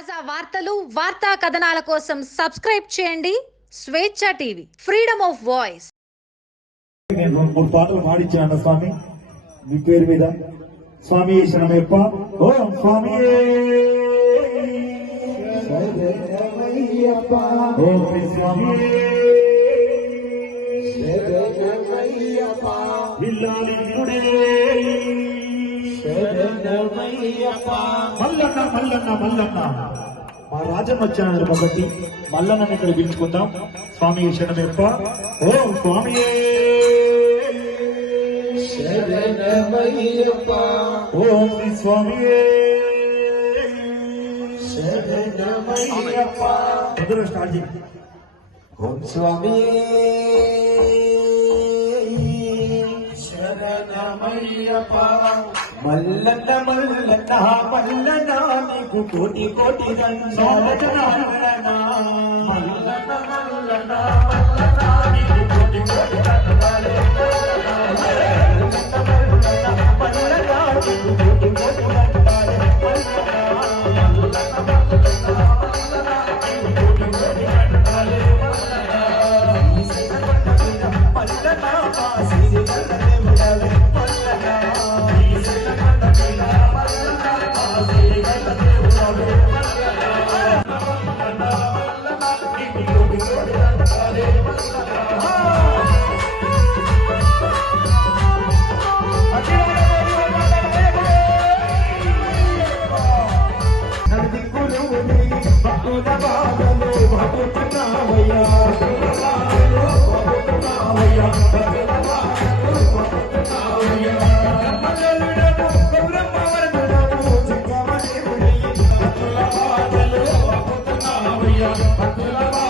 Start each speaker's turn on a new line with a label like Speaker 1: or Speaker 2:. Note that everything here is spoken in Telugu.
Speaker 1: తాజా వార్తలు వార్తా కథనాల కోసం సబ్స్క్రైబ్ చేయండి. స్వేచ్ఛ టీవీ ఫ్రీడమ్ ఆఫ్ వాయిస్.
Speaker 2: నేను రెండు మూడు పాటలు పాడించాను స్వామి. మీ పేరు మీద. స్వామి ఓం స్వామి. ఓం స్వామి. ఇల్లాలి గుడే. మల్లన్న మల్లన్న మల్లన్న మా రాజం వచ్చాడు కాబట్టి మల్లన్నని ఇక్కడ పిలుచుకుందాం స్వామి శరణమయ్యప్ప ఓం స్వామి ఓం శ్రీ స్వామి మొదలు స్టార్ట్ చేయండి
Speaker 3: ఓం స్వామి శరణమయ్యప్ప మల్లన్న మల్లన్న మల్లన్న నీకు కోటి కోటి దండాలన? మల్లన్న మల్లన్న మల్లన్న నీకు కోటి కోటి దండాలే మల్లన్న మల్లన్న మల్లన్న నీకు కోటి కోటి మల్లన్న మల్లన్న మల్లన్న Bakula ba